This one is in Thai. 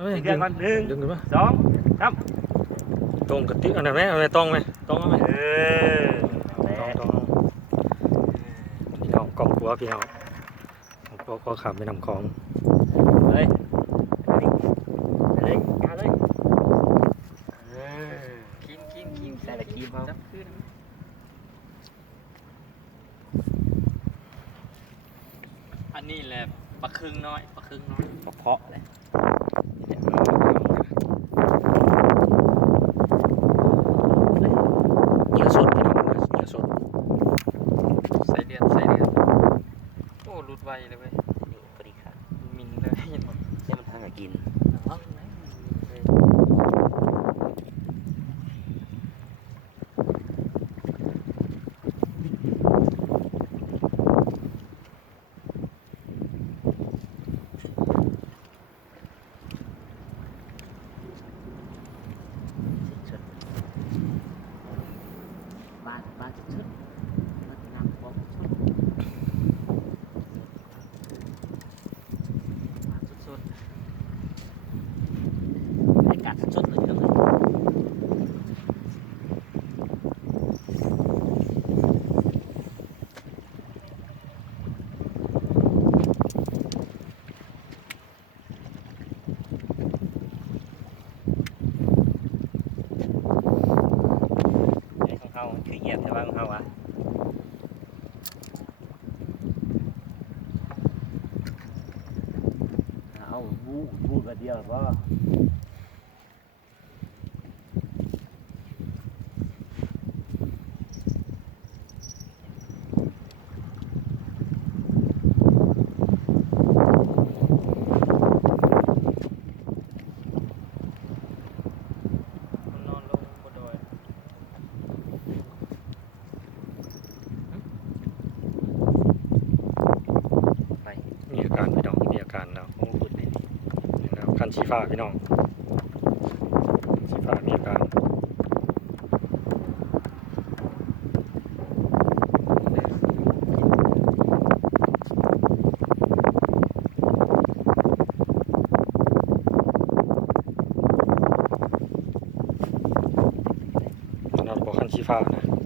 เดือนก่อนหนึ่ง ดึงดูป่ะ สองสาม ตรงกระติกอันไหนไหมเอาไหนต้องไหมต้องเอาไหม ต้อง พี่น้องกองกัวพี่น้องก็ขับไปนำของ เลยเลยเอาเลยกินใส่ละครีมเอา อันนี้แหละปลาครึ่งน้อย เพาะเลย เหยื่อสดพี่น้องเหยื่อสด ใส่เดือนโอ้รุดไวเลยเว้ย พอดีครับ มินเลย เนี่ยมันทางกับกิน บ้านชุดมันหนักบอกชุด สุด ในกัดชุดเลยจังเลยของเขาคือเหยียบแต่ว่าของเขาอะเอาบูกันเดียวก็ ๆมันนอนลงบนดอย ไป มีอาการพี่น้องมีอาการแล้ว โอ้บุญเลย นี่นะครับคันชีฟ้าพี่น้องชีฟ้ามีอาการเราบอกคันชีฟ้านะ